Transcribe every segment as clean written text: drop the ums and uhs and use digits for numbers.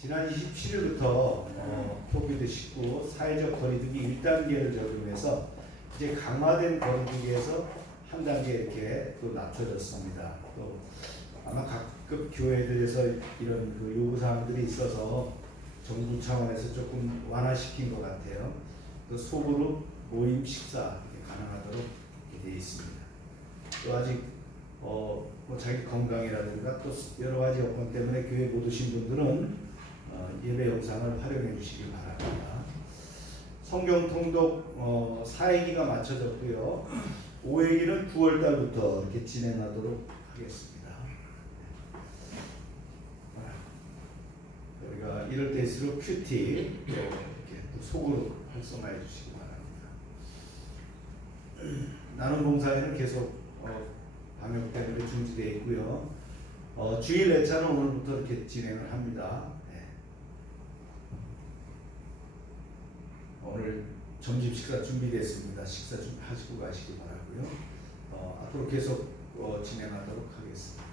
지난 27일부터 코비드 19 사회적 거리두기 1단계를 적용해서 이제 강화된 거리두기에서 한 단계 이렇게 또 낮춰졌습니다. 또 아마 각급 교회들에서 이런 그 요구 사항들이 있어서 정부 차원에서 조금 완화시킨 것 같아요. 또 소그룹 모임 식사 이렇게 가능하도록 이렇게 되어 있습니다. 또 아직 뭐 자기 건강이라든가 또 여러 가지 여건 때문에 교회 못 오신 분들은 예배 영상을 활용해 주시기 바랍니다. 성경 통독 4회기가 맞춰졌고요. 5회기는 9월 달부터 이렇게 진행하도록 하겠습니다. 우리가 이럴 때일수록 큐티 이렇게 또 속으로 활성화해 주시기 바랍니다. 나눔 봉사회는 계속 방역 때문에 중지되어 있고요. 주일 예차는 오늘부터 이렇게 진행을 합니다. 네. 오늘 점심 식사 준비됐습니다. 식사 좀 하시고 가시기 바라고요. 앞으로 계속 진행하도록 하겠습니다.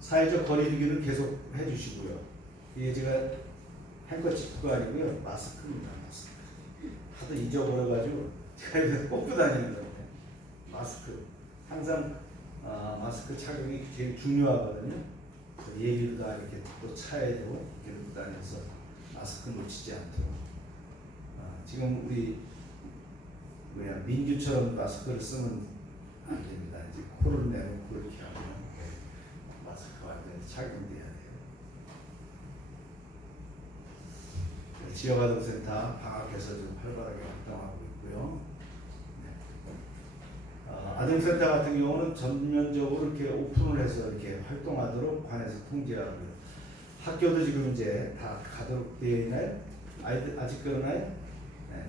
사회적 거리두기를 계속 해주시고요. 이게 제가 행거치프가 아니고요, 마스크입니다. 마스크. 하도 잊어버려가지고 제가 이거 뽑고 다니는 거예요. 마스크. 항상 마스크 착용이 제일 중요하거든요. 예비도 다 이렇게 또 차에도 이렇게 놓고 다녀서 마스크 놓치지 않도록. 지금 우리 민규처럼 마스크를 쓰면 안 됩니다. 이제 코를 내놓고 이렇게 하면 마스크가 완전히 착용돼야 돼요. 지역아동센터 방학해서 좀 활발하게 활동하고 있고요. 아동센터 같은 경우는 전면적으로 이렇게 오픈을 해서 이렇게 활동하도록 관에서 통제하고요. 학교도 지금 이제 다 가도록 되어 있나요? 아이들 아직 그러나요? 네.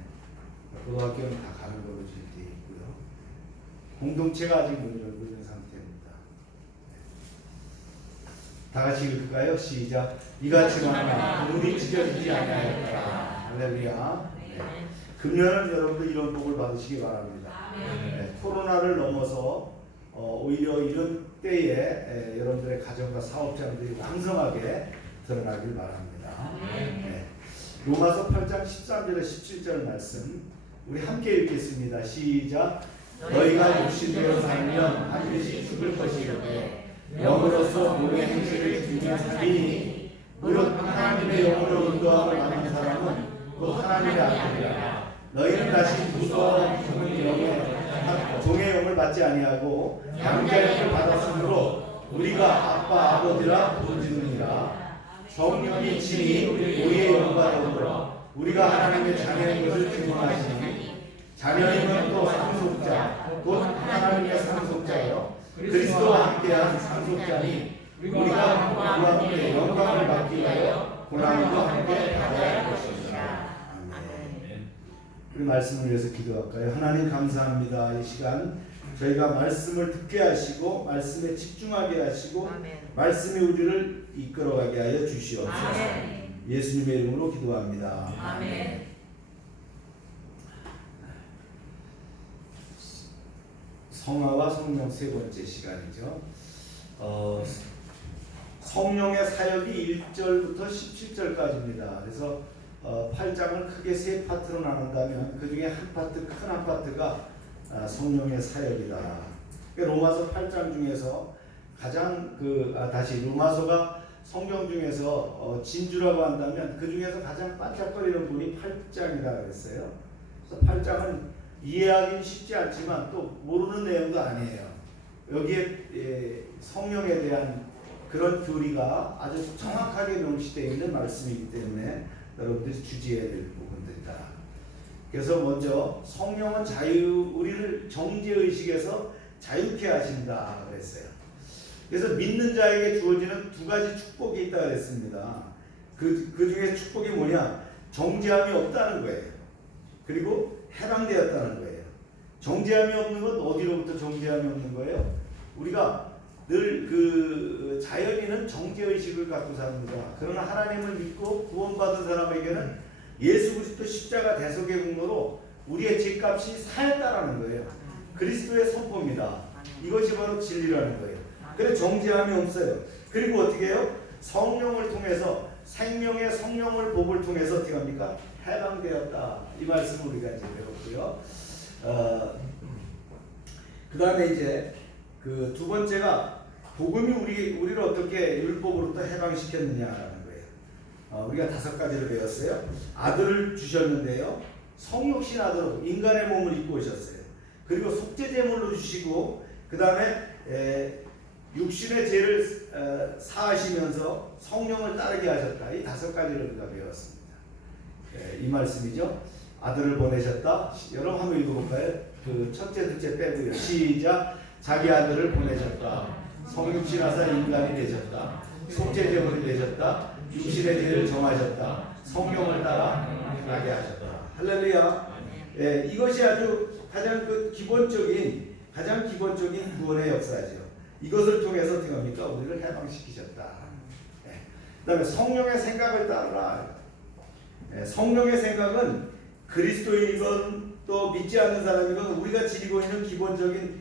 고등학교는 다 가는 걸로 되어 있고요. 공동체가 아직 문 열고 있는 상태입니다. 다 같이 읽을까요? 시작. 이같이 만나 눈이 찢어지지 않아야겠다. 할렐루야. 네. 금년은 여러분들 이런 복을 받으시기 바랍니다. 네, 코로나를 넘어서 오히려 이런 때에 여러분들의 가정과 사업장들이 왕성하게 드러나길 바랍니다. 네. 로마서 8장 13절에 17절 말씀 우리 함께 읽겠습니다. 시작. 너희가 육신대로 살면 반드시 죽을 것이오되 영으로서 몸의 행실을 지키며 살리니 무릇 하나님의 영으로 인도함을 받는 사람은 곧 하나님의 아들이라. 너희는 다시 무서운 종의 영을 받지 아니하고 양자의 영을 받았으므로 우리가 아빠 아버지라 부르짖느니라. 성령이 친히 우리의 영과 더불어 우리가 하나님의 자녀인 것을 증언하시니 자녀임은 또 상속자 곧 하나님의 상속자요 그리스도와 함께한 상속자니 우리가 그와 함께 영광을 받기 위하여 고난도 함께 받아야 할 것입니다. 그 말씀을 위해서 기도할까요? 하나님 감사합니다. 이 시간 저희가 말씀을 듣게 하시고 말씀에 집중하게 하시고 아멘. 말씀이 우리를 이끌어가게 하여 주시옵소서. 아멘. 예수님의 이름으로 기도합니다. 아멘. 성화와 성령 세 번째 시간이죠. 성령의 사역이 1절부터 17절까지입니다. 그래서 8장을 크게 세 파트로 나눈다면 그 중에 한 파트, 큰 한 파트가 성령의 사역이다. 로마서 8장 중에서 가장 로마서가 성경 중에서 진주라고 한다면 그 중에서 가장 반짝거리는 부분이 8장이라고 그랬어요. 그래서 8장은 이해하기는 쉽지 않지만 또 모르는 내용도 아니에요. 여기에 성령에 대한 그런 교리가 아주 정확하게 명시되어 있는 말씀이기 때문에 여러분들이 주지해야 될 부분들이다. 그래서 먼저 성령은 우리를 정죄의식에서 자유케 하신다 그랬어요. 그래서 믿는 자에게 주어지는 두 가지 축복이 있다 그랬습니다. 그 중에 축복이 뭐냐? 정죄함이 없다는 거예요. 그리고 해방되었다는 거예요. 정죄함이 없는 건 어디로부터 정죄함이 없는 거예요? 우리가 늘 그 자연인은 정죄의식을 갖고 삽니다. 그러나 하나님을 믿고 구원받은 사람에게는 예수 그리스도 십자가 대속의 공로로 우리의 죄값이 사했다라는 거예요. 그리스도의 선포입니다. 이것이 바로 진리라는 거예요. 그래서 정죄함이 없어요. 그리고 어떻게 해요? 성령을 통해서 생명의 성령을 복을 통해서 어떻게 합니까? 해방되었다. 이 말씀을 우리가 이제 배웠고요. 그 다음에 이제 그 두 번째가 복음이 우리를 어떻게 율법으로부터 해방시켰느냐라는 거예요. 우리가 5가지를 배웠어요. 아들을 주셨는데요. 성육신 아들로 인간의 몸을 입고 오셨어요. 그리고 속죄제물로 주시고 그 다음에 육신의 죄를 사하시면서 성령을 따르게 하셨다. 이 5가지를 우리가 배웠습니다. 이 말씀이죠. 아들을 보내셨다. 여러분 한번 읽어볼까요? 그 첫째, 둘째 빼고요. 시작. 자기 아들을 보내셨다. 성육신 하사 인간이 되셨다. 속죄제물이 되셨다. 육신의 죄를 정하셨다. 성령을 따라 나게 하셨다. 할렐루야. 이것이 아주 가장 기본적인 구원의 역사죠. 이것을 통해서 어떻게 합니까? 우리를 해방시키셨다. 그 다음에 성령의 생각을 따르라. 성령의 생각은 그리스도인이건 또 믿지 않는 사람이건 우리가 지니고 있는 기본적인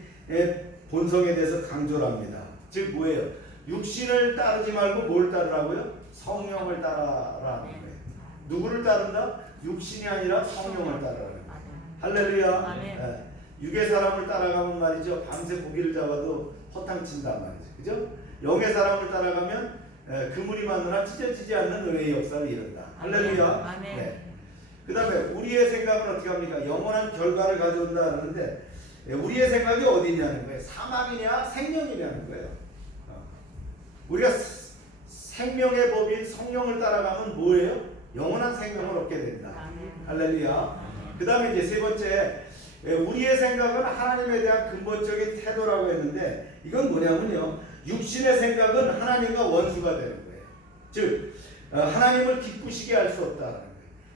본성에 대해서 강조를 합니다. 즉 뭐예요? 육신을 따르지 말고 뭘 따르라고요? 성령을 따라라는 거예요. 누구를 따른다? 육신이 아니라 성령을 따르라는 거예요. 할렐루야. 육의 사람을 따라가면 말이죠. 밤새 고기를 잡아도 허탕친단 말이죠. 그죠? 영의 사람을 따라가면 그물이 마누라 찢어지지 않는 은혜의 역사를 이룬다. 할렐루야. 그 다음에 우리의 생각은 어떻게 합니까? 영원한 결과를 가져온다 하는데 우리의 생각이 어디 있냐는 거예요. 사망이냐 생명이냐는 거예요. 우리가 생명의 법인 성령을 따라가면 뭐예요? 영원한 생명을 얻게 된다. 할렐루야. 그 다음에 이제 세 번째, 우리의 생각은 하나님에 대한 근본적인 태도라고 했는데 이건 뭐냐면요. 육신의 생각은 하나님과 원수가 되는 거예요. 즉 하나님을 기쁘시게 할 수 없다는 거예요.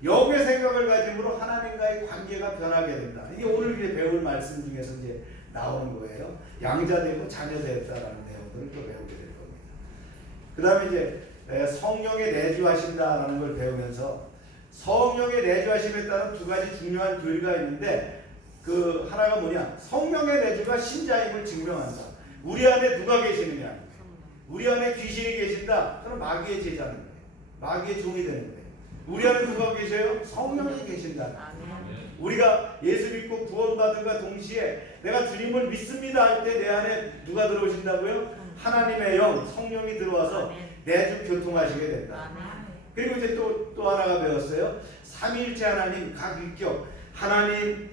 영의 생각을 가짐으로 하나님과의 관계가 변하게 된다. 이게 오늘 배울 말씀 중에서 이제 나오는 거예요. 양자되고 자녀되었다라는 내용들을 또 배우게 될 겁니다. 그 다음에 이제 성령의 내주하신다라는 걸 배우면서 성령의 내주하심에 따른 2가지 중요한 교리가 있는데 그 하나가 뭐냐? 성령의 내주가 신자임을 증명한다. 우리 안에 누가 계시느냐? 우리 안에 귀신이 계신다. 그럼 마귀의 제자는 거예요. 마귀의 종이 되는 거예요. 우리 안에 누가 계셔요? 성령이 계신다. 우리가 예수 믿고 구원받은과 동시에 내가 주님을 믿습니다 할 때 내 안에 누가 들어오신다고요? 하나님의 영, 성령이 들어와서 내주 교통하시게 된다. 그리고 이제 또 하나가 배웠어요. 삼위일체 하나님 각 위격, 하나님,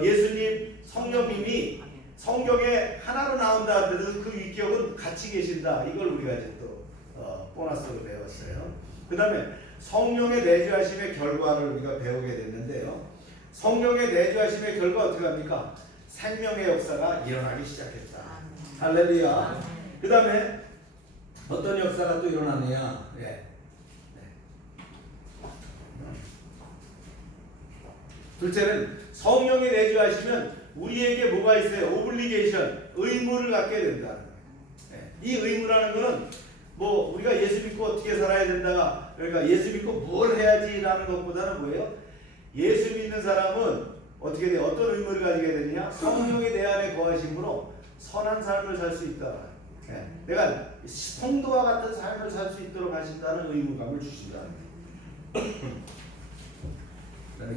예수님, 성령님이 성경에 하나로 나온다. 그래서 그 위격은 같이 계신다. 이걸 우리가 이제 또 보너스로 배웠어요. 그 다음에 성령의 내주하심의 결과를 우리가 배우게 됐는데요. 성령의 내주하심의 결과 어떻게 합니까? 생명의 역사가 일어나기 시작했다. 할렐루야. 그 다음에 어떤 역사가 또 일어나느냐? 둘째는 성령이 내주하시면 우리에게 뭐가 있어요? 오블리게이션, 의무를 갖게 된다. 이 의무라는 것은 뭐 우리가 예수 믿고 어떻게 살아야 된다. 그러니까 예수 믿고 뭘 해야지라는 것보다는 뭐예요? 예수 믿는 사람은 어떻게 돼요? 어떤 의무를 가지게 되느냐? 성령이 내 안에 거하심으로 선한 삶을 살 수 있다. 내가 성도와 같은 삶을 살 수 있도록 하신다는 의무감을 주신다는 거예요.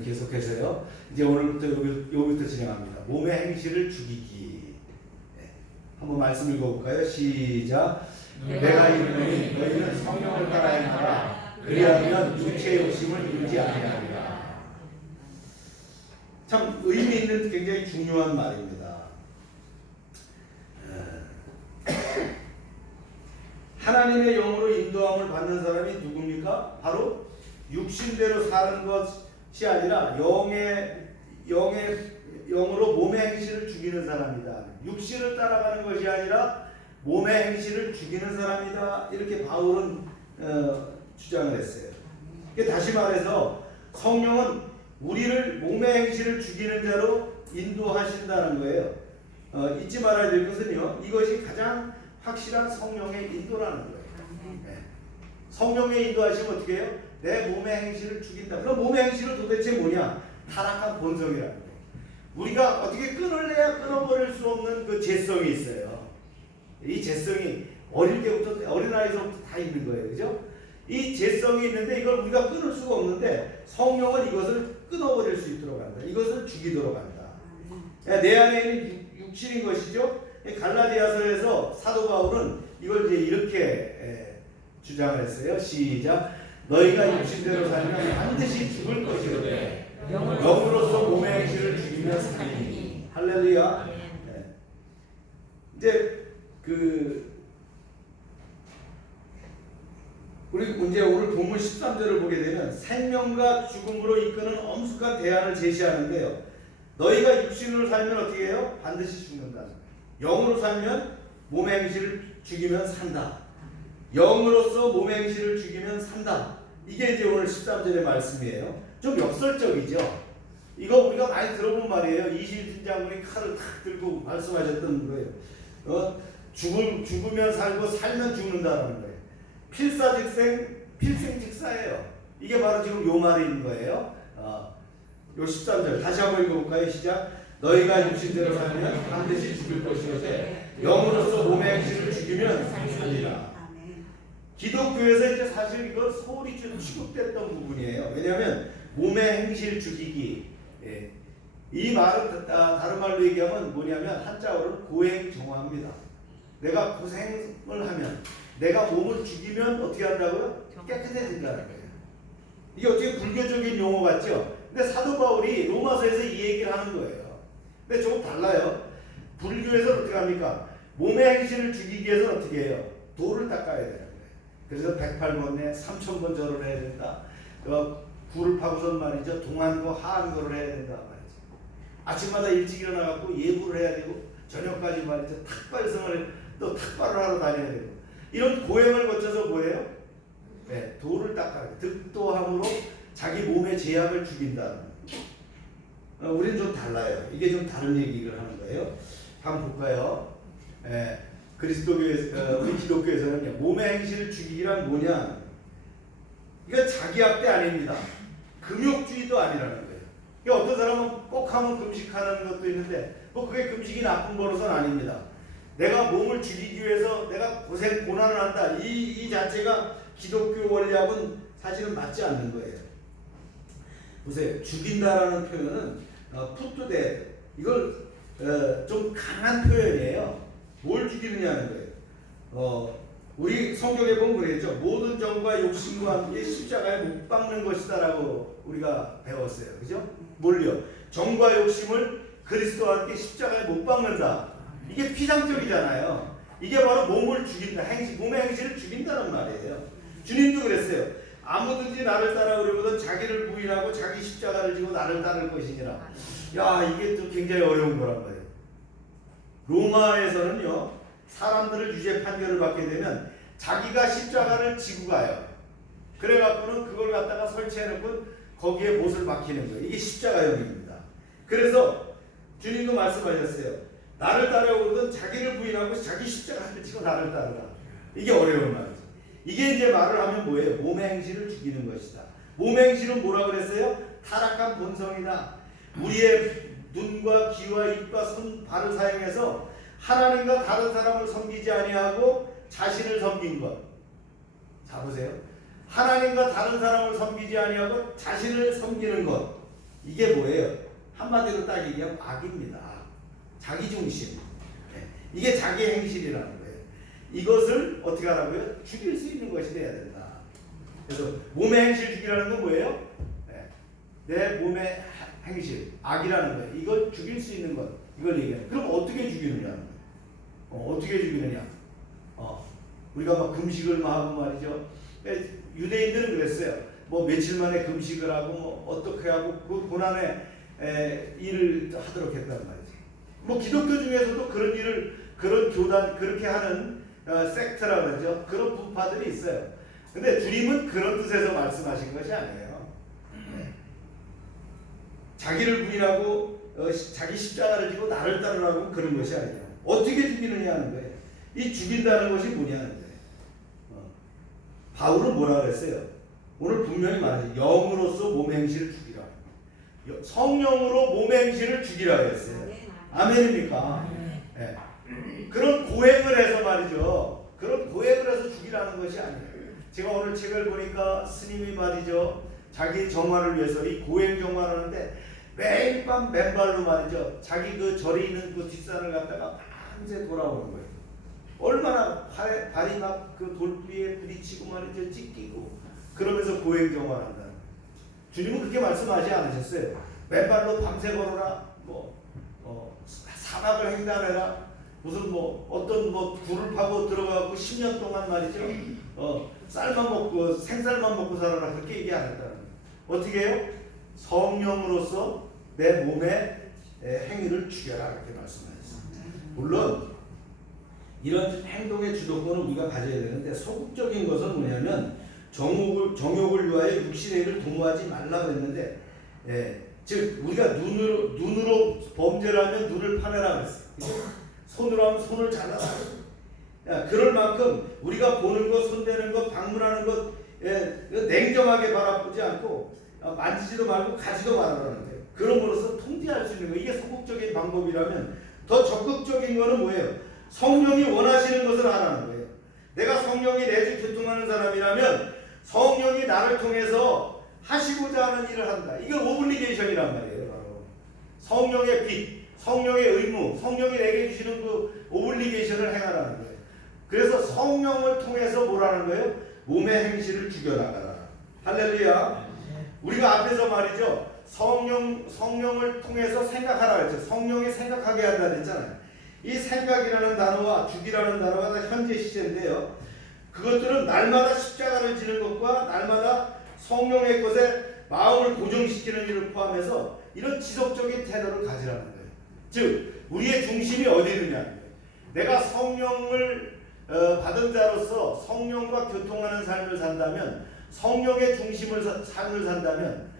계속해서요. 이제 오늘부터 여기부터 진행합니다. 몸의 행실을 죽이기. 한번 말씀 읽어볼까요? 시작. 내가 이르노니 너희는 성령을 따라 행하라. 그리하면 육체의 욕심을 이루지 아니하리라. 참 의미 있는 굉장히 중요한 말입니다. 하나님의 영으로 인도함을 받는 사람이 누굽니까? 바로 육신대로 사는 것이 아니라 영으로 몸의 행실을 죽이는 사람이다. 육신을 따라가는 것이 아니라 몸의 행실을 죽이는 사람이다. 이렇게 바울은 주장을 했어요. 다시 말해서 성령은 우리를 몸의 행실을 죽이는 자로 인도하신다는 거예요. 잊지 말아야 될 것은요. 이것이 가장 확실한 성령의 인도라는 거예요. 성령의 인도하시면 어떻게 해요? 내 몸의 행실을 죽인다. 그럼 몸의 행실은 도대체 뭐냐? 타락한 본성이라는 거예요. 우리가 어떻게 끊을래야 끊어버릴 수 없는 그 죄성이 있어요. 이 죄성이 어릴 때부터 어린아이서부터 다 있는 거예요. 그죠? 이 죄성이 있는데 이걸 우리가 끊을 수가 없는데 성령은 이것을 끊어버릴 수 있도록 한다. 이것을 죽이도록 한다. 내 안에 있는 육신인 것이죠. 갈라디아서에서 사도 바울은 이걸 이제 이렇게 주장을 했어요. 시작. 너희가 육신대로 살면 반드시 죽을 것이로되 영으로서 몸의 행실을 죽이면 살리니. 할렐루야. 네. 이제 우리 이제 오늘 본문 13절을 보게 되면 생명과 죽음으로 이끄는 엄숙한 대안을 제시하는데요. 너희가 육신으로 살면 어떻게 해요? 반드시 죽는다. 영으로 살면 몸의 행실을 죽이면 산다. 영으로서 몸의 행실을 죽이면 산다. 이게 이제 오늘 13절의 말씀이에요. 좀 역설적이죠. 이거 우리가 많이 들어본 말이에요. 이실진 장군이 칼을 탁 들고 말씀하셨던 거예요. 죽으면 살고 살면 죽는다는 거예요. 필생직사예요. 이게 바로 지금 요 말인 거예요. 요 13절 다시 한번 읽어볼까요? 시작. 너희가 육신대로 살면 반드시 죽을 것이오되 영으로서 몸의 행실을 죽이면 살리라. 기독교에서 이제 사실 이거 소홀히 좀 취급됐던 부분이에요. 왜냐하면 몸의 행실 죽이기. 이 말은 다른 말로 얘기하면 뭐냐면 한자어로는 고행정화입니다. 내가 고생을 하면 내가 몸을 죽이면 어떻게 한다고요? 깨끗해진다는 거예요. 이게 어떻게 불교적인 용어 같죠? 근데 사도 바울이 로마서에서 이 얘기를 하는 거예요. 근데 조금 달라요. 불교에서는 어떻게 합니까? 몸의 행실을 죽이기 위해서는 어떻게 해요? 돌을 닦아야 되는 거예요. 그래서 108번에 3000번 절을 해야 된다. 굴을 파고선 말이죠. 동안거 하안거를 해야 된다 말이죠. 아침마다 일찍 일어나갖고 예불을 해야 되고 저녁까지 말이죠. 탁발성을 또 탁발을 하러 다녀야 되고 이런 고행을 거쳐서 뭐예요? 네, 돌을 닦아야 돼. 득도함으로 자기 몸의 죄악을 죽인다는. 우리는 좀 달라요. 이게 좀 다른 얘기를 하는 거예요. 한번 볼까요? 그리스도교에서 우리 기독교에서는 몸의 행실을 죽이기란 뭐냐? 이거 자기 학대 아닙니다. 금욕주의도 아니라는 거예요. 그러니까 어떤 사람은 꼭 하면 금식하는 것도 있는데 그게 금식이 나쁜 버릇은 아닙니다. 내가 몸을 죽이기 위해서 내가 고난을 한다. 이 자체가 기독교 원리하고는 사실은 맞지 않는 거예요. 보세요. 죽인다라는 표현은 푸트데 이걸 좀 강한 표현이에요. 뭘 죽이느냐는 거예요. 우리 성경에 보면 그랬죠. 모든 정과 욕심과 함께 십자가에 못 박는 것이다라고 우리가 배웠어요. 그죠? 뭘요? 정과 욕심을 그리스도와 함께 십자가에 못 박는다. 이게 피상적이잖아요. 이게 바로 몸을 죽인다. 몸의 행실을 죽인다는 말이에요. 주님도 그랬어요. 아무든지 나를 따라오려거든 자기를 부인하고 자기 십자가를 지고 나를 따를 것이니라. 야, 이게 또 굉장히 어려운 거란 말이에요. 로마에서는요, 사람들을 유죄 판결을 받게 되면 자기가 십자가를 지고 가요. 그래갖고는 그걸 갖다가 설치해놓고 거기에 못을 박히는 거예요. 이게 십자가형입니다. 그래서 주님도 말씀하셨어요. 나를 따라오거든 자기를 부인하고 자기 십자가를 지고 나를 따르라. 이게 어려운 말이죠. 이게 이제 말을 하면 뭐예요? 몸의 행실을 죽이는 것이다. 몸의 행실은 뭐라 그랬어요? 타락한 본성이다. 우리의 눈과 귀와 입과 손, 발을 사용해서 하나님과 다른 사람을 섬기지 아니하고 자신을 섬긴 것. 자 보세요. 하나님과 다른 사람을 섬기지 아니하고 자신을 섬기는 것. 이게 뭐예요? 한마디로 딱 얘기하면 악입니다. 자기중심. 이게 자기 행실이라는 거예요. 이것을 어떻게 하라고요? 죽일 수 있는 것이 돼야 된다. 그래서 몸의 행실 죽이라는 건 뭐예요? 내 몸의 행실, 악이라는 거예요. 이걸 죽일 수 있는 것, 이걸 얘기해요. 그럼 어떻게 죽이느냐는 거예요. 어떻게 죽이느냐? 우리가 막 금식을 막 하고 말이죠. 유대인들은 그랬어요. 뭐 며칠 만에 금식을 하고 뭐 어떻게 하고 그 고난의 일을 하도록 했단 말이죠. 뭐 기독교 중에서도 그런 일을 그런 교단 그렇게 하는 섹트라 그러죠. 그런 분파들이 있어요. 근데 주님은 그런 뜻에서 말씀하신 것이 아니에요. 자기를 부인하고 자기 십자가를 지고 나를 따르라고 그런 것이 아니에요. 어떻게 죽이느냐 하는 거예요. 이 죽인다는 것이 뭐냐는 거예요. 바울은 뭐라 그랬어요? 오늘 분명히 말하죠. 영으로서 몸의 행실을 죽이라. 성령으로 몸의 행실을 죽이라 그랬어요. 아멘입니까? 네. 그런 고행을 해서 말이죠. 그런 고액을 해서 죽이라는 것이 아니에요. 제가 오늘 책을 보니까 스님이 말이죠. 자기 정화를 위해서 이 고행 정화하는데 매일 밤 맨발로 말이죠. 자기 그 절에 있는 그 뒷산을 갖다가 밤새 돌아오는 거예요. 얼마나 발이 막 그 돌비에 부딪히고 말이죠. 찢기고 그러면서 고행 정화를 한다는 거예요. 주님은 그렇게 말씀하지 않으셨어요. 맨발로 밤새 걸어라. 사막을 횡단해라. 무슨 어떤 굴을 파고 들어가고 10년 동안 말이죠. 쌀만 먹고 생쌀만 먹고 살아라. 그렇게 얘기 안 했다는 거예요. 어떻게 해요? 성령으로서 내 몸의 행위를 죽여라. 그렇게 말씀하셨어요. 물론 이런 행동의 주도권을 우리가 가져야 되는데 소극적인 것은 뭐냐면 정욕을 위하여 육신의 일을 도모하지 말라고 했는데 즉 우리가 눈으로 범죄를 하면 눈을 파내라 그랬어요. 손으로 하면 손을 잘라라. 그럴 만큼 우리가 보는 것, 손대는 것, 방문하는 것 냉정하게 바라보지 않고 만지지도 말고 가지도 말아라는 거예요. 그럼으로써 통제할 수 있는 거예요. 이게 소극적인 방법이라면 더 적극적인 거는 뭐예요? 성령이 원하시는 것을 하라는 거예요. 내가 성령이 내주 교통하는 사람이라면 성령이 나를 통해서 하시고자 하는 일을 한다. 이건 오블리게이션이란 말이에요. 바로 성령의 빚, 성령의 의무, 성령이 내게 주시는 그 오블리게이션을 행하라는 거예요. 그래서 성령을 통해서 뭐라는 거예요? 몸의 행실을 죽여나가라. 할렐루야. 우리가 앞에서 말이죠. 성령을 통해서 생각하라 그랬죠. 성령이 생각하게 한다 그랬잖아요. 이 생각이라는 단어와 죽이라는 단어가 다 현재 시제인데요. 그것들은 날마다 십자가를 지는 것과 날마다 성령의 것에 마음을 고정시키는 일을 포함해서 이런 지속적인 태도를 가지라는 거예요. 즉 우리의 중심이 어디 있느냐. 내가 성령을 받은 자로서 성령과 교통하는 삶을 산다면, 성령의 중심을 삶을 산다면,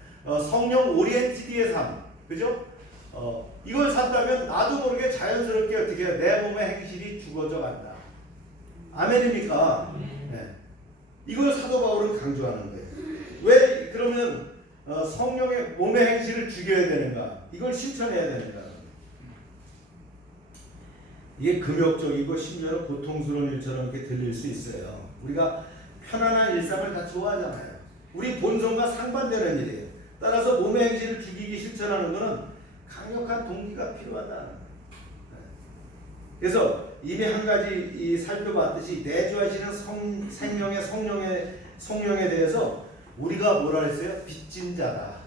성령 오리엔티드의 삶, 그죠? 이걸 산다면 나도 모르게 자연스럽게 어떻게 해요? 내 몸의 행실이 죽어져 간다. 아멘입니까? 네. 이걸 사도 바울은 강조하는 거예요. 왜 그러면 성령의 몸의 행실을 죽여야 되는가? 이걸 실천해야 되는가? 이게 금욕적이고 심지어는 고통스러운 일처럼 이렇게 들릴 수 있어요. 우리가 편안한 일상을 다 좋아하잖아요. 우리 본성과 상반되는 일이에요. 따라서 몸의 행실을 죽이기 실천하는 것은 강력한 동기가 필요하다. 그래서 이미 한 가지 살펴봤듯이 내주하시는 성령에 대해서 우리가 뭐라 했어요? 빚진 자다.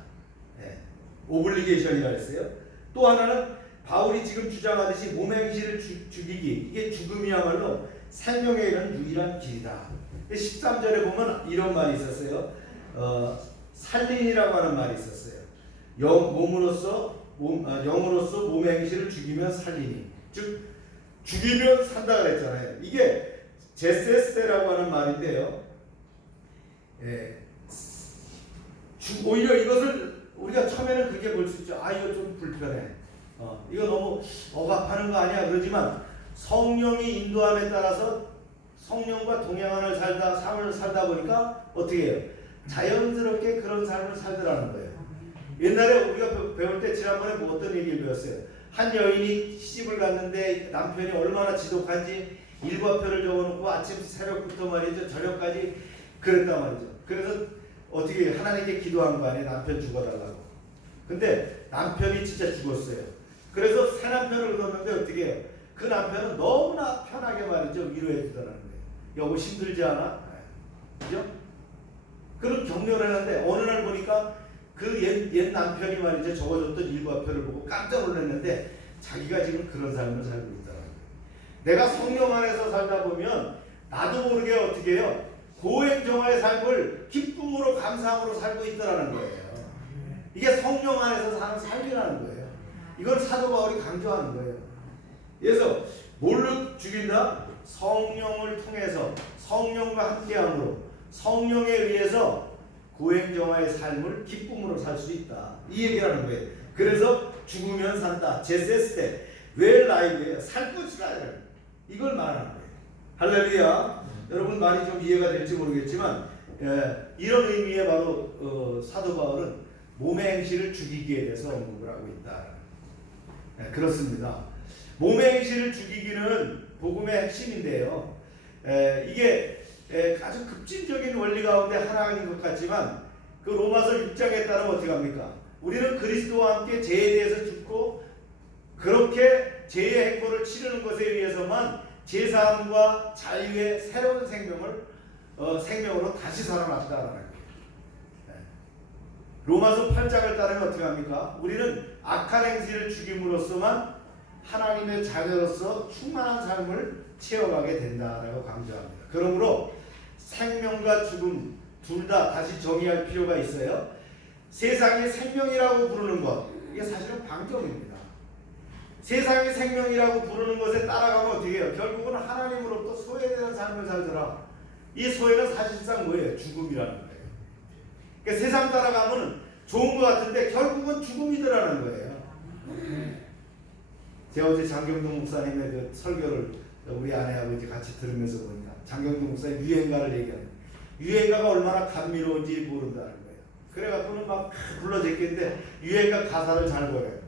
오블리게이션이라 했어요. 또 하나는 바울이 지금 주장하듯이 몸의 행실을 죽이기, 이게 죽음이야말로 생명에 이르는 유일한 길이다. 13절에 보면 이런 말이 있었어요. 살린이라고 하는 말이 있었어요. 영으로서 몸의 행실을 죽이면 살리니, 즉 죽이면 산다 그랬잖아요. 이게 제세스테라고 하는 말인데요. 오히려 이것을 우리가 처음에는 그렇게 볼 수 있죠. 이거 좀 불편해. 이거 너무 억압하는 거 아니야? 그러지만 성령이 인도함에 따라서 성령과 동행하는 삶을 살다 보니까 어떻게 해요? 자연스럽게 그런 삶을 살더라는 거예요. 옛날에 우리가 배울 때 지난번에 어떤 얘기를 배웠어요? 한 여인이 시집을 갔는데 남편이 얼마나 지독한지 일과표를 적어놓고 아침 새벽부터 말이죠, 저녁까지 그랬단 말이죠. 그래서 어떻게 하나님께 기도한 거 아니에요? 남편 죽어달라고. 근데 남편이 진짜 죽었어요. 그래서 새 남편을 얻었는데 어떻게 해요? 그 남편은 너무나 편하게 말이죠, 위로해 주더라는 거예요. 여보 힘들지 않아? 그죠? 그런 격려를 하는데 어느 날 보니까 그 옛 남편이 말이죠, 적어줬던 일과표를 보고 깜짝 놀랐는데 자기가 지금 그런 삶을 살고 있다는 거예요. 내가 성령 안에서 살다 보면 나도 모르게 어떻게 해요? 고행정화의 삶을 기쁨으로 감사함으로 살고 있다는 거예요. 이게 성령 안에서 사는 삶이라는 거예요. 이걸 사도 바울이 강조하는 거예요. 그래서 뭘로 죽인다? 성령을 통해서 성령과 함께함으로 성령에 의해서 고행정화의 삶을 기쁨으로 살 수 있다. 이 얘기라는 거예요. 그래서 죽으면 산다. 제세스테 웰 라이브예요. 살 것이다. 이걸 말하는 거예요. 할렐루야. 여러분 말이 좀 이해가 될지 모르겠지만 이런 의미의 바로 사도 바울은 몸의 행실을 죽이기에 대해서 언급을 하고 있다. 그렇습니다. 몸의 행실을 죽이기는 복음의 핵심인데요. 이게 아주 급진적인 원리 가운데 하나인 것 같지만 그 로마서 6장에 따르면 어떻게 합니까? 우리는 그리스도와 함께 죄에 대해서 죽고 그렇게 죄의 행보를 치르는 것에 의해서만 제사함과 자유의 새로운 생명으로 다시 살아났다라는 거예요. 로마서 8장을 따르면 어떻게 합니까? 우리는 악한 행실을 죽임으로써만 하나님의 자녀로서 충만한 삶을 채워가게 된다라고 강조합니다. 그러므로 생명과 죽음 둘 다 다시 정의할 필요가 있어요. 세상이 생명이라고 부르는 것, 이게 사실은 방정입니다. 세상이 생명이라고 부르는 것에 따라가면 어떻게 해요? 결국은 하나님으로부터 소외되는 삶을 살더라. 이 소외는 사실상 뭐예요? 죽음이라는 거예요. 그러니까 세상 따라가면 좋은 것 같은데 결국은 죽음이더라는 거예요. 제가 어제 장경동 목사님의 그 설교를 우리 아내하고 이제 같이 들으면서 보니까 장경동 목사님 유행가를 얘기합니다. 유행가가 얼마나 감미로운지 모른다는 거예요. 그래갖고는 막 불러 제끼는데 유행가 가사를 잘 보여요.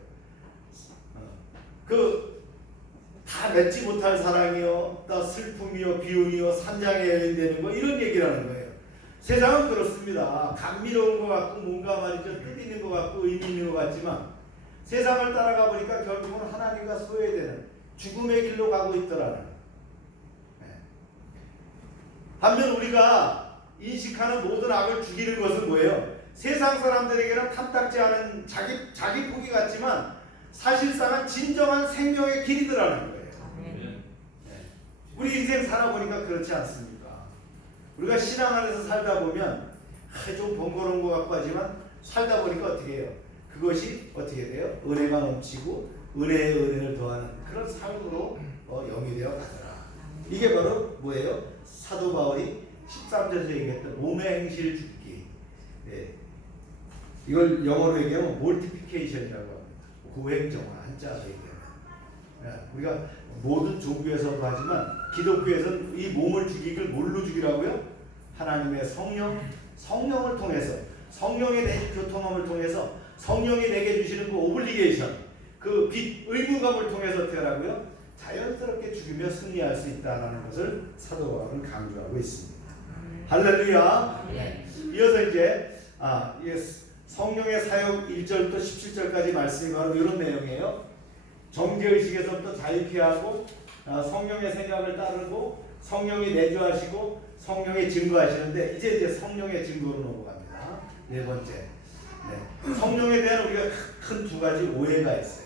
다 맺지 못할 사랑이요, 또 슬픔이요, 비운이요, 산장에 여인되는 거 이런 얘기라는 거예요. 세상은 그렇습니다. 감미로운 것 같고 뭔가 말이죠 뜻 있는 것 같고 의미 있는 것 같지만 세상을 따라가 보니까 결국은 하나님과 소외되는 죽음의 길로 가고 있더라는. 반면 우리가 인식하는 모든 악을 죽이는 것은 뭐예요? 세상 사람들에게는 탐탁지 않은 자기 포기 같지만 사실상은 진정한 생명의 길이더라는 거예요. 우리 인생 살아보니까 그렇지 않습니까? 우리가 신앙 안에서 살다 보면 좀 번거로운 것 같고 하지만 살다 보니까 어떻게 해요? 그것이 어떻게 돼요? 은혜가 넘치고 은혜에 은혜를 더하는 그런 삶으로 영위되어 가더라. 이게 바로 뭐예요? 사도 바울이 13절에서 얘기했던 몸의 행실 죽기. 이걸 영어로 얘기하면 몰티피케이션이라고 합니다. 고행정화 한자로 얘기하면. 우리가 모든 종교에서도 하지만 기독교에서는 이 몸을 죽이기를 뭘로 죽이라고요? 하나님의 성령을 통해서 성령의 내 교통함을 통해서 성령이 내게 주시는 그 오블리게이션, 그 빚, 의무감을 통해서 어떻게 하라고요? 자연스럽게 죽이며 승리할 수 있다는 것을 사도 바울은 강조하고 있습니다. 할렐루야. 이어서 이제 성령의 사역 1절부터 17절까지 말씀이 바로 이런 내용이에요. 정죄의식에서부터 자유케 하고 성령의 생각을 따르고 성령이 내주하시고 성령이 증거하시는데 이제 성령의 증거로 넘어갑니다. 네 번째. 성령에 대한 우리가 큰 두 가지 오해가 있어요.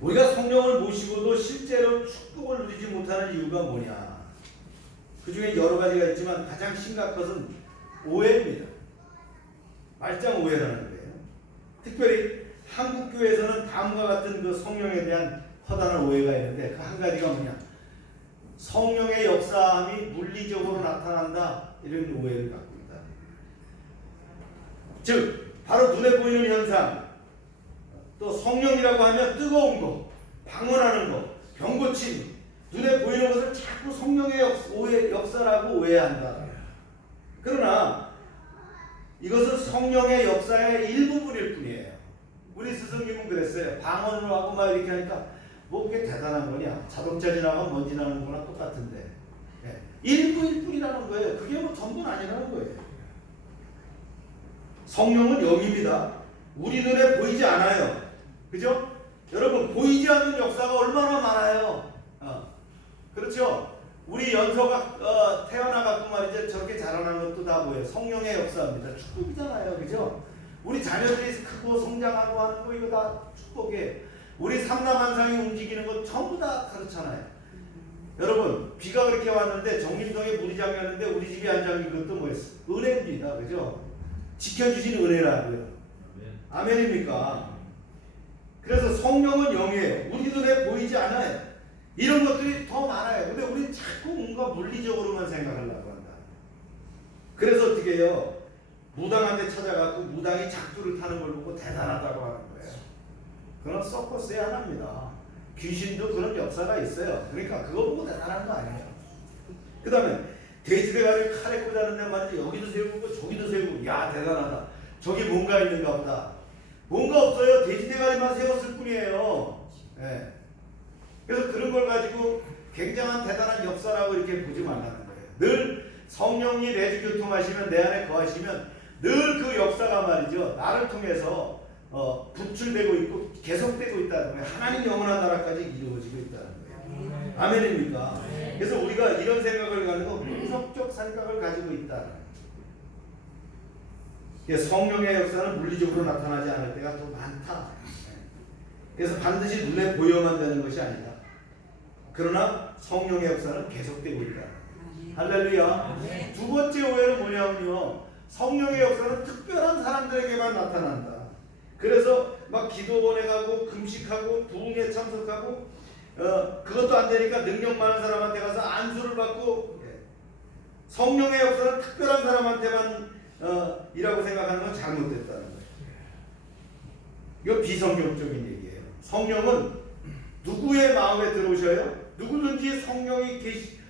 우리가 성령을 모시고도 실제로 축복을 누리지 못하는 이유가 뭐냐? 그 중에 여러 가지가 있지만 가장 심각한 것은 오해입니다. 말짱 오해라는 거예요. 특별히 한국 교회에서는 다음과 같은 그 성령에 대한 커다란 오해가 있는데 그 한 가지가 뭐냐? 성령의 역사함이 물리적으로 나타난다 이런 오해를 갖고 있다. 즉 바로 눈에 보이는 현상, 또 성령이라고 하면 뜨거운 거, 방언하는 거, 병 고침, 눈에 보이는 것을 자꾸 성령의 역사라고 오해한다. 그러나 이것은 성령의 역사의 일부분일 뿐이에요. 우리 스승님은 그랬어요. 방언을 하고 막 이렇게 하니까 뭐 그게 대단한 거냐? 자동차 지나가면 먼지 나는 거나 똑같은데 일부일 뿐이라는 거예요. 그게 뭐 전부는 아니라는 거예요. 성령은 영입니다. 우리 눈에 보이지 않아요. 그죠? 여러분 보이지 않는 역사가 얼마나 많아요. 그렇죠? 우리 연서가 태어나갖고 말이죠. 저렇게 자라난 것도 다 뭐예요? 성령의 역사입니다. 축복이잖아요. 그죠? 우리 자녀들이 크고 성장하고 하는 거 이거 다 축복이에요. 우리 삼남한상이 움직이는 것 전부 다 그렇잖아요. 여러분 비가 그렇게 왔는데 정림동에 물이 잠겼는데 우리 집이 안 잠긴 것도 뭐였어요? 은혜입니다. 그죠? 지켜주신 은혜라고요. 아멘입니까? 그래서 성령은 영이에요. 우리 눈에 보이지 않아요. 이런 것들이 더 많아요. 근데 우리는 자꾸 뭔가 물리적으로만 생각하려고 한다. 그래서 어떻게 해요? 무당한테 찾아가고 무당이 작두를 타는 걸 보고 대단하다고 하는 거예요. 그런 서커스의 하나입니다. 귀신도 그런 역사가 있어요. 그러니까 그거 보고 대단한 거 아니에요. 그 다음에 돼지대가리를 칼에 꽂았는데 말이지 여기도 세우고 저기도 세우고 야 대단하다. 저기 뭔가 있는가 보다. 뭔가 없어요. 돼지대가리만 세웠을 뿐이에요. 그래서 그런 걸 가지고 굉장한 대단한 역사라고 이렇게 보지 말라는 거예요. 늘 성령이 내주교통하시면 내 안에 거하시면 늘 그 역사가 말이죠. 나를 통해서 부출되고 있고 계속되고 있다는 거예요. 하나님 영원한 나라까지 이루어지고 있다는 거예요. 아멘입니까? 그래서 우리가 이런 생각을 가지고 분석적 생각을 가지고 있다는 거예요. 성령의 역사는 물리적으로 나타나지 않을 때가 더 많다. 그래서 반드시 눈에 보여만 되는 것이 아니다. 그러나 성령의 역사는 계속되고 있다. 할렐루야. 두 번째 오해는 뭐냐면요, 성령의 역사는 특별한 사람들에게만 나타난다. 그래서 막 기도원에 가고 금식하고 부흥에 참석하고 그것도 안 되니까 능력 많은 사람한테 가서 안수를 받고, 성령의 역사는 특별한 사람한테만 이라고 생각하는 건 잘못됐다는 거예요. 이거 비성경적인 얘기예요. 성령은 누구의 마음에 들어오셔요? 누구든지 성령이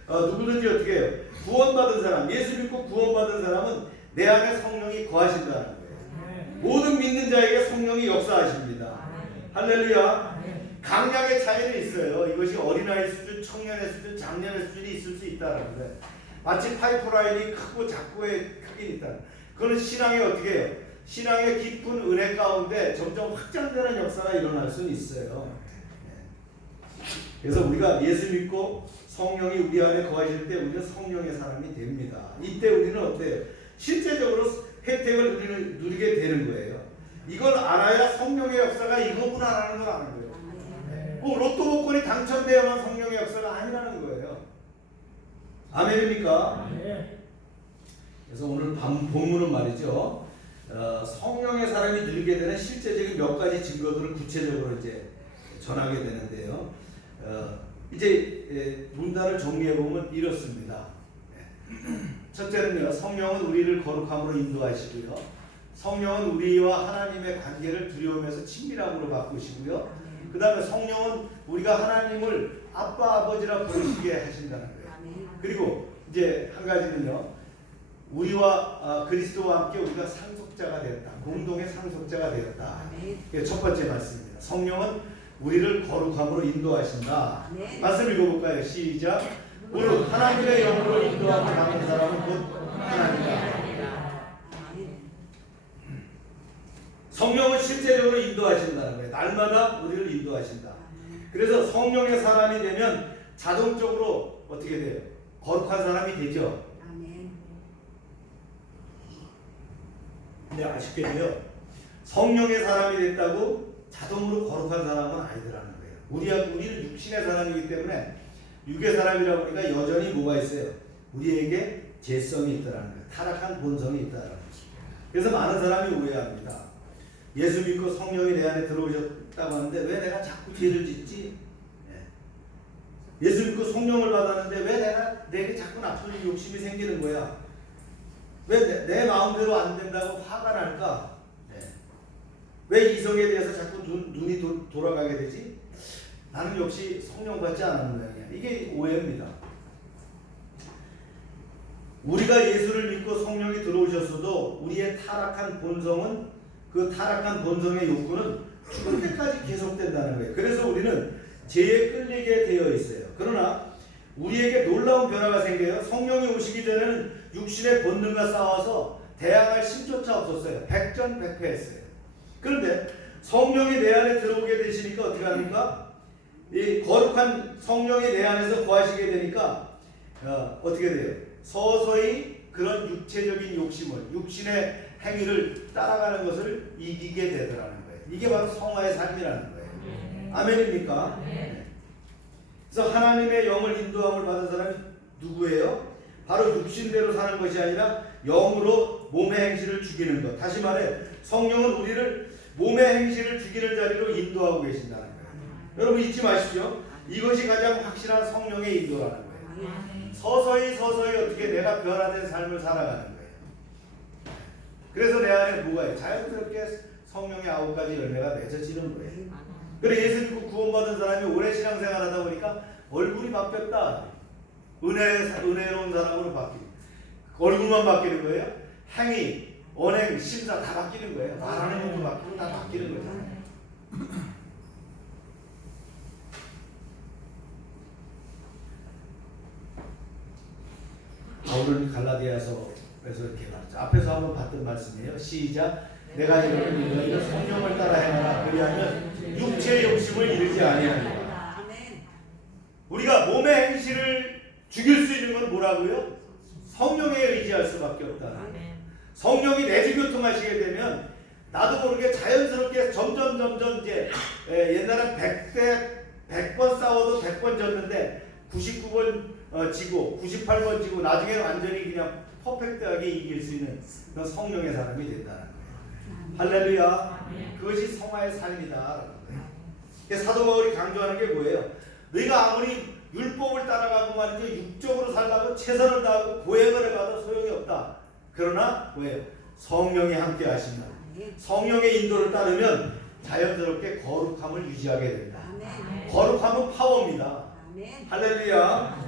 누구든지 어떻게 해요? 구원받은 사람, 예수 믿고 구원받은 사람은 내 안에 성령이 거하신다는 거예요. 모든 믿는 자에게 성령이 역사하십니다. 할렐루야. 강약의 차이는 있어요. 이것이 어린아이 수준, 청년의 수준, 장년의 수준이 있을 수 있다는 거예요. 마치 파이프라인이 크고 작고의 크기는 있다. 그거는 신앙이 어떻게 해요? 신앙의 깊은 은혜 가운데 점점 확장되는 역사가 일어날 수는 있어요. 그래서 우리가 예수 믿고 성령이 우리 안에 거하실 때 우리는 성령의 사람이 됩니다. 이때 우리는 어때요? 실제적으로 혜택을 누리게 되는 거예요. 이걸 알아야 성령의 역사가 이거구나라는 걸 아는 거예요. 로또 복권이 당첨되어야만 성령의 역사가 아니라는 거예요. 아멘입니까? 그래서 오늘 본문은 말이죠, 성령의 사람이 누리게 되는 실제적인 몇 가지 증거들을 구체적으로 이제 전하게 되는데요. 이제 문단을 정리해 보면 이렇습니다. 첫째는요, 성령은 우리를 거룩함으로 인도하시고요, 성령은 우리와 하나님의 관계를 두려움에서 친밀함으로 바꾸시고요, 그 다음에 성령은 우리가 하나님을 아빠 아버지라 부르시게 하신다는 거예요. 그리고 이제 한 가지는요, 우리와 그리스도와 함께 우리가 상속자가 되었다. 공동의 상속자가 되었다. 이게 첫 번째 말씀입니다. 성령은 우리를 거룩함으로 인도하신다. 말씀 읽어볼까요? 시작. 오늘 하나님의 영으로 인도함을 받는 사람은 곧 하나님이다. 성령은 실제적으로 인도하신다는 거예요. 날마다 우리를 인도하신다. 그래서 성령의 사람이 되면 자동적으로 어떻게 돼요? 거룩한 사람이 되죠. 근데 아쉽게도요, 성령의 사람이 됐다고 자동으로 거룩한 사람은 아니더라는 거예요. 우리는 육신의 사람이기 때문에 육의 사람이라 보니까 여전히 뭐가 있어요? 우리에게 죄성이 있더라는 거예요. 타락한 본성이 있다는 거죠. 그래서 많은 사람이 오해합니다. 예수 믿고 성령이 내 안에 들어오셨다고 하는데 왜 내가 자꾸 죄를 짓지? 예수 믿고 성령을 받았는데 왜 내게 자꾸 나쁜 욕심이 생기는 거야? 왜 내 마음대로 안 된다고 화가 날까? 왜 이성에 대해서 자꾸 눈이 돌아가게 되지? 나는 역시 성령 받지 않은 모양이야. 이게 오해입니다. 우리가 예수를 믿고 성령이 들어오셨어도 우리의 타락한 본성은, 그 타락한 본성의 욕구는 죽을 때까지 계속된다는 거예요. 그래서 우리는 죄에 끌리게 되어 있어요. 그러나 우리에게 놀라운 변화가 생겨요. 성령이 오시기 전에는 육신의 본능과 싸워서 대항할 힘조차 없었어요. 백전백패했어요. 그런데 성령이 내 안에 들어오게 되시니까 어떻게 합니까? 이 거룩한 성령이 내 안에서 거하시게 되니까 어떻게 돼요? 서서히 그런 육체적인 욕심을, 육신의 행위를 따라가는 것을 이기게 되더라는 거예요. 이게 바로 성화의 삶이라는 거예요. 아멘입니까? 그래서 하나님의 영을 인도함을 받은 사람이 누구예요? 바로 육신대로 사는 것이 아니라 영으로 몸의 행실을 죽이는 것. 다시 말해, 성령은 우리를 몸의 행실을 죽이는 자리로 인도하고 계신다는 거예요. 여러분 잊지 마십시오. 이것이 가장 확실한 성령의 인도라는 거예요. 서서히 어떻게 내가 변화된 삶을 살아가는 거예요. 그래서 내 안에 뭐가 있어요? 자연스럽게 성령의 9가지 열매가 맺어지는 거예요. 그래, 예수 믿고 구원받은 사람이 오래 신앙생활 하다 보니까 얼굴이 바뀌었다. 은혜로운 사람으로 바뀌고, 얼굴만 바뀌는 거예요. 행위, 언행, 심사 다 바뀌는 거예요. 말하는 것도 바뀌고 다 바뀌는 거잖아요. 바울은 갈라디아서에서 이렇게 말했죠. 앞에서 한번 봤던 말씀이에요. 시작. 내가 이르는 너희는 성령을 따라 행하라. 그리하면 육체의 욕심을 이루지 아니하리라. 우리가 몸의 행실을 죽일 수 있는 건 뭐라고요? 성령에 의지할 수밖에 없다. 성령이 내주교통하시게 되면 나도 모르게 자연스럽게 점점 이제 옛날엔 100번 싸워도 100번 졌는데 99번 지고 98번 지고 나중에는 완전히 그냥 퍼펙트하게 이길 수 있는 그런 성령의 사람이 된다는 거예요. 할렐루야. 그것이 성화의 삶이다. 사도 바울이 강조하는 게 뭐예요? 너희가 아무리 율법을 따라가고 말이죠, 육적으로 살라고 최선을 다하고 고행을 해봐도 소용이 없다. 그러나 뭐예요? 성령이 함께 하시면, 성령의 인도를 따르면 자연스럽게 거룩함을 유지하게 된다. 거룩함은 파워입니다. 할렐루야.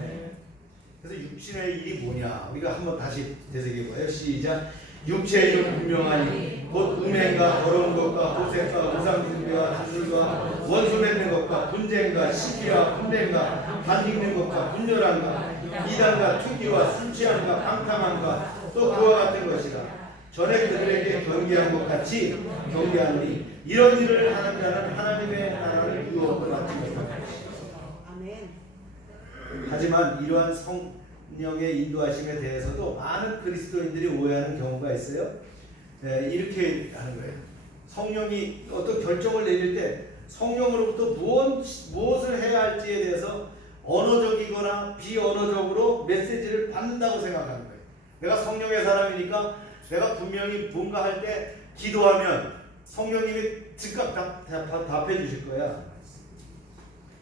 그래서 육신의 일이 뭐냐? 우리가 한번 다시 되새겨봐요. 시작. 육체의 일은 분명하니 곧 음행과 더러운 것과 호색과 우상숭배와 단술과 원수 맺는 것과 분쟁과 시기와 분쟁과 반익는 것과 분열함과 이단과 투기와 술 취함과 방탕함과 또 그와 같은 것이라. 전에 그들에게 경계한 것 같이 경계하노니 이런 일을 하는 자는 하나님의 나라를 유혹을 받지 못할 것이다. 하지만 이러한 성령의 인도하심에 대해서도 많은 그리스도인들이 오해하는 경우가 있어요. 이렇게 하는 거예요. 성령이 어떤 결정을 내릴 때 성령으로부터 무엇을 해야 할지에 대해서 언어적이거나 비언어적으로 메시지를 받는다고 생각하는 거예요. 내가 성령의 사람이니까 내가 분명히 뭔가 할 때 기도하면 성령님이 즉각 답해 주실 거야.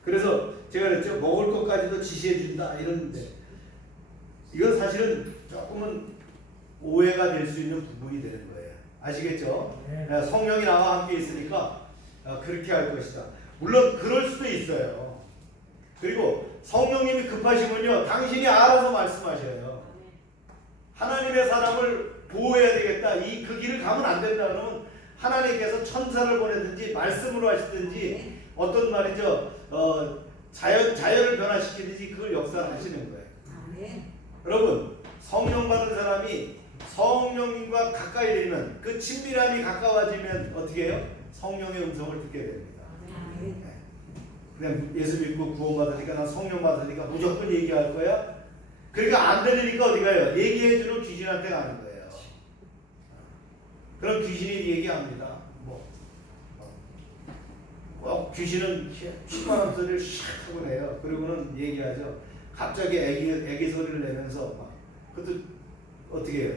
그래서 제가 그랬죠. 먹을 것까지도 지시해 준다 이러는데 이건 사실은 조금은 오해가 될 수 있는 부분이 되는 거예요. 아시겠죠? 성령이 나와 함께 있으니까 그렇게 할 것이다. 물론 그럴 수도 있어요. 그리고 성령님이 급하시면요, 당신이 알아서 말씀하셔요. 하나님의 사람을 보호해야 되겠다. 그 길을 가면 안 된다 그러면 하나님께서 천사를 보내든지 말씀으로 하시든지 어떤 말이죠, 자연을 변화시키든지 그걸 역사하시는 거예요. 여러분, 성령 받은 사람이 성령님과 가까이 되면, 그 친밀함이 가까워지면 어떻게 해요? 성령의 음성을 듣게 됩니다. 그냥 예수 믿고 구원받으니까 난 성령 받으니까 무조건 얘기할 거야? 그러니까 안 들리니까 어디 가요? 얘기해주는 귀신한테 가는 거예요. 그럼 귀신이 얘기합니다. 귀신은 휘파람 소리를 샥 하고 내요. 그리고는 얘기하죠. 갑자기 애기 소리를 내면서 막, 그것도 어떻게 해요?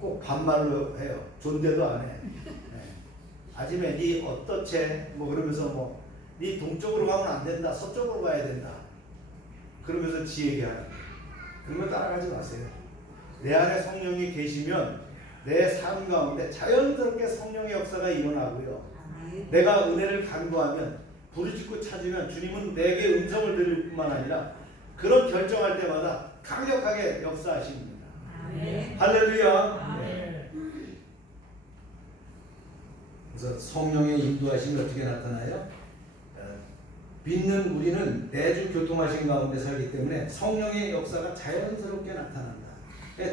꼭 반말로 해요. 존대도 안 해. 아침에 니 어떠채? 그러면서 니 동쪽으로 가면 안 된다. 서쪽으로 가야 된다. 그러면서 지 얘기하는. 그러면 따라가지 마세요. 내 안에 성령이 계시면 내 삶 가운데 자연스럽게 성령의 역사가 일어나고요. 내가 은혜를 간구하면, 부르짖고 찾으면 주님은 내게 음성을 들을 뿐만 아니라 그런 결정할 때마다 강력하게 역사하십니다. 할렐루야. 그래서 성령의 인도하심이 어떻게 나타나요? 믿는 우리는 내주 교통하신 가운데 살기 때문에 성령의 역사가 자연스럽게 나타난다.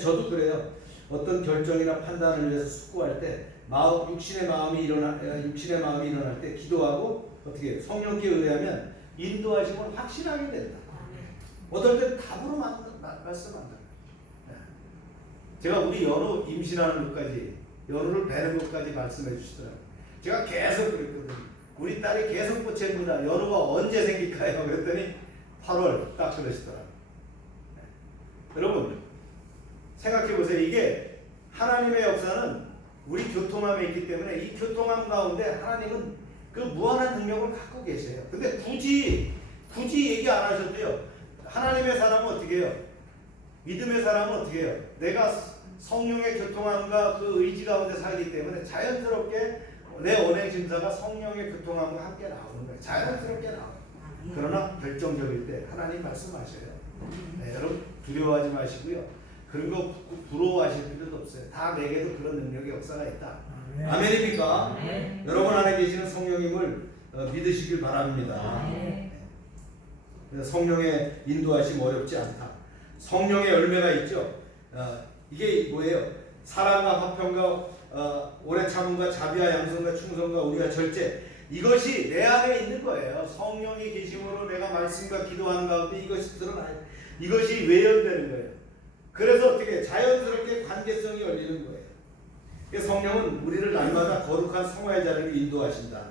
저도 그래요. 어떤 결정이나 판단을 위해서 숙고할 때 육신의 마음이 일어날 때 기도하고 어떻게 해요? 성령께 의하면 인도하심을 확신하게 된다. 어떨 때 답으로 말씀한다. 제가 우리 연우 임신하는 것까지, 연우를 뵈는 것까지 말씀해 주시더라고요. 제가 계속 그랬거든요. 우리 딸이 계속 보채보다 연우가 언제 생길까요? 그랬더니 8월 딱 그러시더라고요. 여러분 생각해 보세요. 이게 하나님의 역사는 우리 교통함에 있기 때문에 이 교통함 가운데 하나님은 그 무한한 능력을 갖고 계세요. 근데 굳이 얘기 안 하셔도요. 하나님의 사람은 어떻게 해요? 믿음의 사람은 어떻게 해요? 내가 성령의 교통함과 그 의지 가운데 살기 때문에 자연스럽게 내 언행 심사가 성령의 교통함과 함께 나오는 거예요. 자연스럽게 나와요. 그러나 결정적일 때 하나님 말씀하셔요. 여러분 두려워하지 마시고요. 그런 거 부러워하실 필요도 없어요. 다 내게도 그런 능력의 역사가 있다. 아멘입니까? 여러분 안에 계시는 성령님을 믿으시길 바랍니다. 성령의 인도하심 어렵지 않다. 성령의 열매가 있죠. 이게 뭐예요? 사랑과 화평과 오래 참음과 자비와 양선과 충성과 우리가 절제, 이것이 내 안에 있는 거예요. 성령이 계심으로 내가 말씀과 기도하는 가운데 이것이 드러나요. 이것이 외연되는 거예요. 그래서 어떻게 자연스럽게 관계성이 열리는 거예요. 성령은 우리를 날마다 거룩한 성화의 자리로 인도하신다.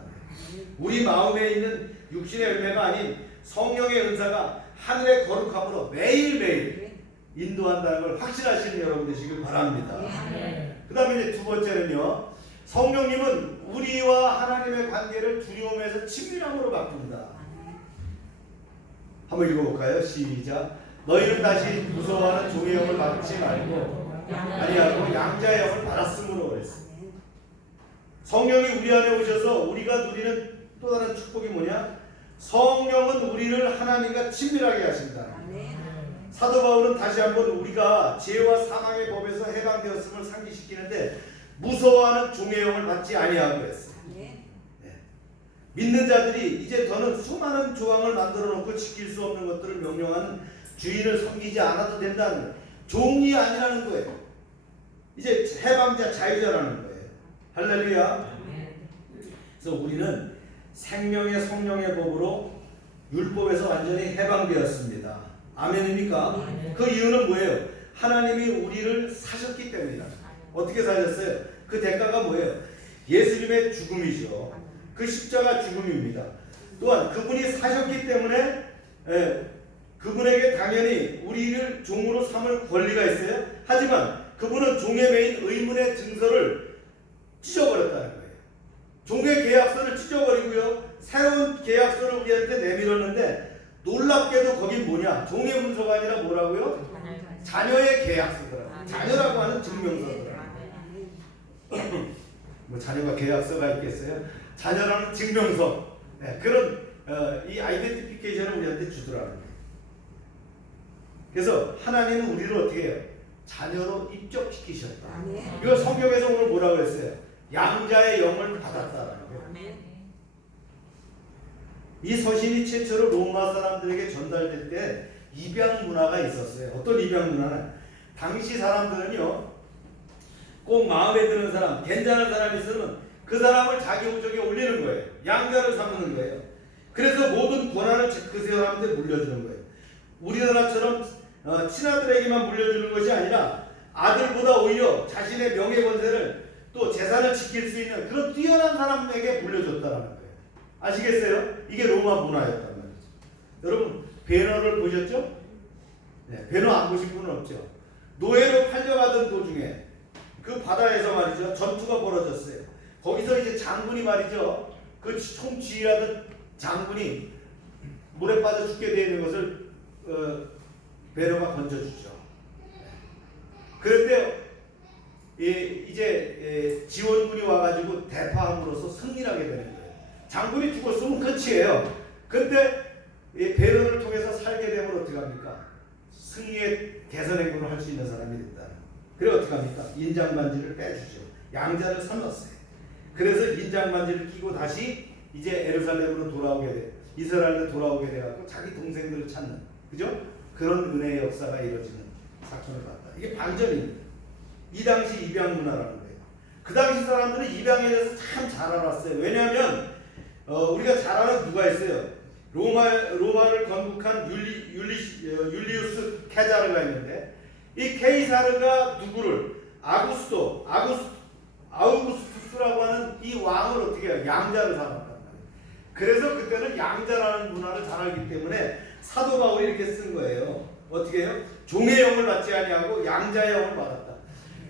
우리 마음에 있는 육신의 열매가 아닌 성령의 은사가 하늘의 거룩함으로 매일매일 인도한다는 걸 확신하시는 여러분 되시길 바랍니다. 그 다음에 이제 두 번째는요, 성령님은 우리와 하나님의 관계를 두려움에서 친밀함으로 바꾼다. 한번 읽어볼까요? 시작. 너희는 다시 무서워하는 종의 영을 받지 말고 아니하고 양자의 영을 받았으므로 그랬어. 성령이 우리 안에 오셔서 우리가 누리는 또 다른 축복이 뭐냐? 성령은 우리를 하나님과 친밀하게 하신다. 사도 바울은 다시 한번 우리가 죄와 사망의 법에서 해방되었음을 상기시키는데 무서워하는 종의 영을 받지 아니하고 했어요. 믿는 자들이 이제 더는 수많은 조항을 만들어 놓고 지킬 수 없는 것들을 명령하는 주인을 섬기지 않아도 된다는, 종이 아니라는 거예요. 이제 해방자, 자유자라는 거예요. 할렐루야. 그래서 우리는 생명의 성령의 법으로 율법에서 완전히 해방되었습니다. 아멘입니까? 그 이유는 뭐예요? 하나님이 우리를 사셨기 때문이다. 어떻게 사셨어요? 그 대가가 뭐예요? 예수님의 죽음이죠. 그 십자가 죽음입니다. 또한 그분이 사셨기 때문에 그분에게 당연히 우리를 종으로 삼을 권리가 있어요. 하지만 그분은 종에 매인 의문의 증서를 찢어버렸다는 거예요. 종의 계약서를 찢어버리고요, 새로운 계약서를 우리한테 내밀었는데, 놀랍게도 거긴 뭐냐? 종의 문서가 아니라 뭐라고요? 자녀의 계약서더라고요. 자녀라고 하는 증명서더라고요. 뭐 자녀가 계약서가 있겠어요? 자녀라는 증명서. 그런 이 아이덴티피케이션을 우리한테 주더라는 거예요. 그래서 하나님은 우리를 어떻게 해요? 자녀로 입적시키셨다. 이거 성경에서 오늘 뭐라고 했어요? 양자의 영을 받았다라는 거예요. 이 서신이 최초로 로마 사람들에게 전달될 때 입양 문화가 있었어요. 어떤 입양 문화는, 당시 사람들은요, 꼭 마음에 드는 사람, 괜찮은 사람이 있으면 그 사람을 자기 우족에 올리는 거예요. 양자를 삼는 거예요. 그래서 모든 권한을 그 사람한테 물려주는 거예요. 우리나라처럼 친아들에게만 물려주는 것이 아니라 아들보다 오히려 자신의 명예 권세를 또 재산을 지킬 수 있는 그런 뛰어난 사람에게 물려줬다는 거예요. 아시겠어요? 이게 로마 문화였단 말이죠. 여러분, 배너를 보셨죠? 네, 배너 안 보신 분은 없죠. 노예로 팔려가던 도중에 그 바다에서 말이죠, 전투가 벌어졌어요. 거기서 이제 장군이 말이죠, 그 총쥐라던 장군이 물에 빠져 죽게 되어 있는 것을 배너가 건져주죠. 그런데 이제 지원군이 와가지고 대파함으로써 승리하게 되는 거예요. 장군이 죽었으면 끝이에요. 근데 배너를 통해서 살게 되면 어떻게 합니까? 승리의 개선 행동을 할 수 있는 사람이 됐다. 그래 어떻게 합니까? 인장 반지를 빼주죠. 양자를 삼았어요. 그래서 인장 반지를 끼고 다시 이제 에루살렘으로 돌아오게 돼, 이스라엘로 돌아오게 돼갖고 자기 동생들을 찾는, 그죠? 그런 은혜의 역사가 이루어지는 사건을 봤다. 이게 반전입니다. 이 당시 입양 문화라는 거예요. 그 당시 사람들은 입양에 대해서 참 잘 알았어요. 왜냐하면 우리가 잘 아는 누가 있어요? 로마를 건국한 율리우스 케자르가 있는데, 이 케이사르가 누구를 아우구스투스라고 하는 이 왕을 어떻게 해요? 양자를 삼았단 말이에요. 그래서 그때는 양자라는 문화를 잘 알기 때문에 사도 바울이 이렇게 쓴 거예요. 어떻게 해요? 종의 영을 받지 아니하고 양자의 영을 받았다.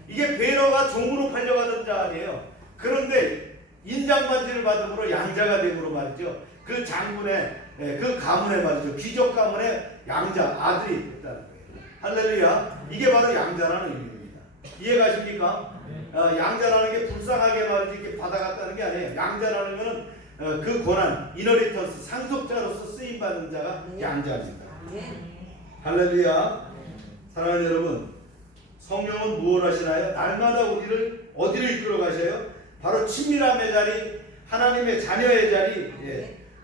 이게 베러가 종으로 팔려가던 자 아니에요. 그런데 인장반지를 받음으로 양자가 됨으로 말이죠, 그 장군의 그 가문의 말이죠, 귀족 가문의 양자 아들이 됐다는 거예요. 할렐루야. 이게 바로 양자라는 의미입니다. 이해가십니까? 양자라는 게 불쌍하게 말이죠, 이렇게 받아갔다는 게 아니에요. 양자라는 거는 그 권한, 이너리턴스, 상속자로서 쓰임받는 자가 양자입니다. 할렐루야. 사랑하는 여러분, 성령은 무엇을 하시나요? 날마다 우리를 어디로 이끌어 가셔요? 바로 친밀함의 자리, 하나님의 자녀의 자리,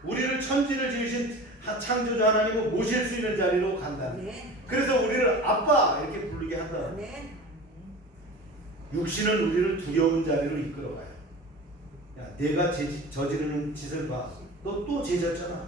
우리를 천지를 지으신 창조주 하나님을 모실 수 있는 자리로 간다는 거예요. 아멘. 그래서 우리를 아빠 이렇게 부르게 한다. 아멘. 육신은 우리를 두려운 자리로 이끌어가요. 야, 내가 저지르는 짓을 봐. 너 또 죄졌잖아.